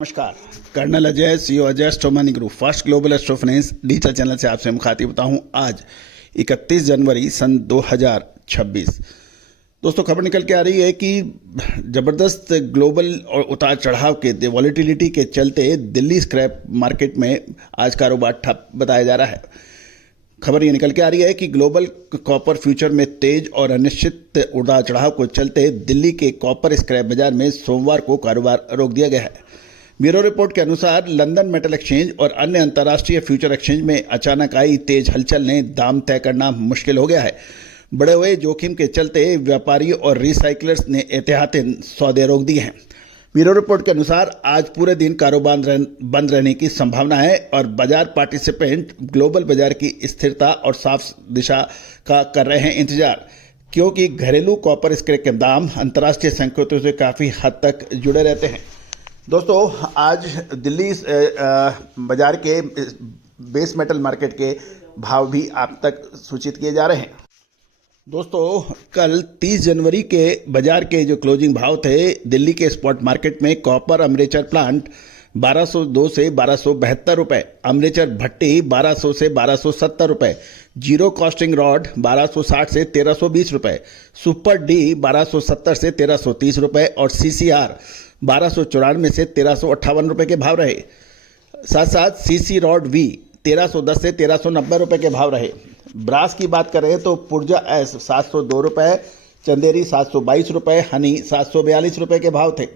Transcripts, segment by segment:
नमस्कार, colonel Ajay, CEO Ajay Astro Money Group First Global Astro Finance digital channel से आपसे मुखातिब होता हूं। आज 31 जनवरी सन 2026। दोस्तों, खबर निकल के आ रही है कि ज़बरदस्त ग्लोबल और उतार चढ़ाव के वॉलेटिलिटी के चलते दिल्ली स्क्रैप मार्केट में आज कारोबार ठप बताया जा रहा है। खबर ये निकल के आ रही है कि ग्लोबल कॉपर फ्यूचर में तेज और अनिश्चित उतार चढ़ाव को चलते दिल्ली के कॉपर स्क्रैप बाजार में सोमवार को कारोबार रोक दिया गया है। ब्यूरो रिपोर्ट के अनुसार लंदन मेटल एक्सचेंज और अन्य अंतर्राष्ट्रीय फ्यूचर एक्सचेंज में अचानक आई तेज हलचल ने दाम तय करना मुश्किल हो गया है। बढ़े हुए जोखिम के चलते व्यापारियों और रिसाइकलर्स ने एहतियातन सौदे रोक दिए हैं। ब्यूरो रिपोर्ट के अनुसार आज पूरे दिन कारोबार बंद रहने की संभावना है और बाजार पार्टिसिपेंट ग्लोबल बाजार की स्थिरता और साफ दिशा का कर रहे हैं इंतजार, क्योंकि घरेलू कॉपर स्क्रैप के दाम अंतर्राष्ट्रीय संकेतों से काफ़ी हद तक जुड़े रहते हैं। दोस्तों, आज दिल्ली बाजार के बेस मेटल मार्केट के भाव भी आप तक सूचित किए जा रहे हैं। दोस्तों, कल 30 जनवरी के बाजार के जो क्लोजिंग भाव थे, दिल्ली के स्पॉट मार्केट में कॉपर अमरेचर प्लांट 1202 से 1272 रुपये, अमरेचर भट्टी 1200 से 1270 रुपये, जीरो कॉस्टिंग रॉड 1260 से 1320 रुपये, सुपर डी 1270 से 1330 रुपये और सीसीआर 1294 से 1358 रुपये के भाव रहे। साथ साथ सीसी रॉड वी 1310 से 1390 रुपये के भाव रहे। ब्रास की बात करें तो पुर्जा एस 702 रुपये, चंदेरी 722 रुपये, हनी 742 रुपये के भाव थे।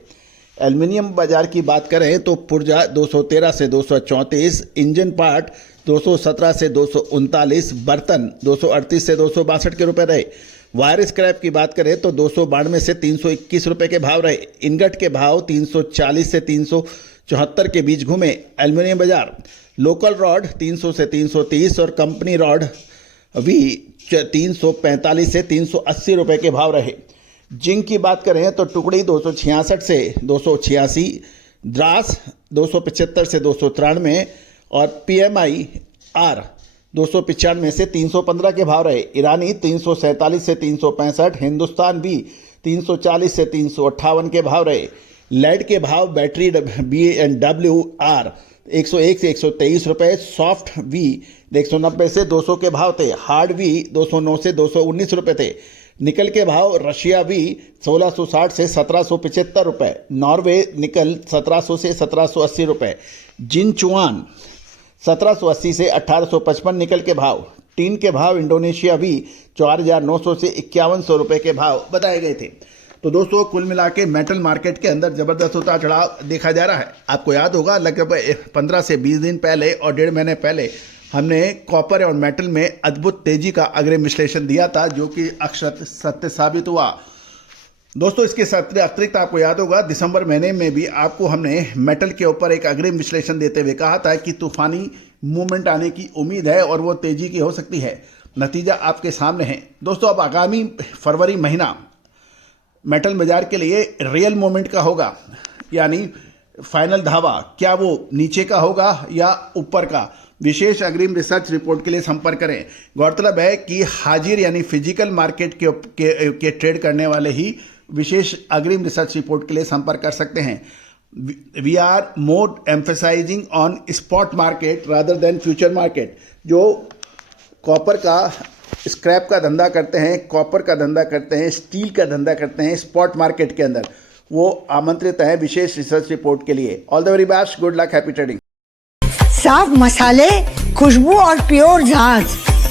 एल्युमिनियम बाजार की बात करें तो पुर्जा 213 से 234, इंजन पार्ट 217 से 239, बर्तन 238 से 262 के रुपये रहे। वायर स्क्रैप की बात करें तो 292 से 321 रुपये के भाव रहे। इनगट के भाव 340 से 374 के बीच घूमे। एल्युमिनियम बाजार लोकल रॉड 300 से 330 और कंपनी रॉड भी 345 से 380 रुपये के भाव रहे। जिंक की बात करें तो टुकड़ी 266 से 286, द्रास 275 से 293 और पीएमआई आर 295 से 315 के भाव रहे। ईरानी 347 से 365, हिंदुस्तान भी 340 से 358 के भाव रहे। लेड के भाव बैटरी BMW R 101 से 123 रुपये, सॉफ्ट वी 190 से 200 के भाव थे। हार्ड वी 209 से 219 रुपये थे। निकल के भाव रशिया वी 1660 से 1775 रुपये, नॉर्वे निकल 1700 से 1780 रुपये, जिनचुआन 1780 से 1855 निकल के भाव। टीन के भाव इंडोनेशिया भी 4900 से 5100 रुपये के भाव बताए गए थे। तो दोस्तों, कुल मिला के मेटल मार्केट के अंदर ज़बरदस्त उतार चढ़ाव देखा जा रहा है। आपको याद होगा लगभग 15 से 20 दिन पहले और 1.5 महीने पहले हमने कॉपर और मेटल में अद्भुत तेजी का अग्रिम विश्लेषण दिया था, जो कि अक्षर सत्य साबित हुआ। दोस्तों, इसके अतिरिक्त आपको याद होगा दिसंबर महीने में भी आपको हमने मेटल के ऊपर एक अग्रिम विश्लेषण देते हुए कहा था कि तूफानी मूवमेंट आने की उम्मीद है और वो तेजी की हो सकती है। नतीजा आपके सामने है। दोस्तों, अब आगामी फरवरी महीना मेटल बाजार के लिए रियल मूवमेंट का होगा, यानी फाइनल धावा क्या वो नीचे का होगा या ऊपर का। विशेष अग्रिम रिसर्च रिपोर्ट के लिए संपर्क करें। गौरतलब है कि हाजिर यानी फिजिकल मार्केट के ट्रेड करने वाले ही विशेष अग्रिम रिसर्च रिपोर्ट के लिए संपर्क कर सकते हैं। We are more emphasising on spot market rather than future market. जो कॉपर का स्क्रैप का धंधा करते हैं, कॉपर का धंधा करते हैं, स्टील का धंधा करते हैं स्पॉट मार्केट के अंदर, वो आमंत्रित हैं विशेष रिसर्च रिपोर्ट के लिए। All the very best, good luck, happy trading. साफ मसाले, खुशबू और प्योर झांझ,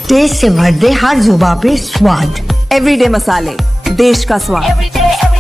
टेस्ट से भर दे हर जुबां पे स्वाद। एवरीडे मसाले, देश का स्वाद।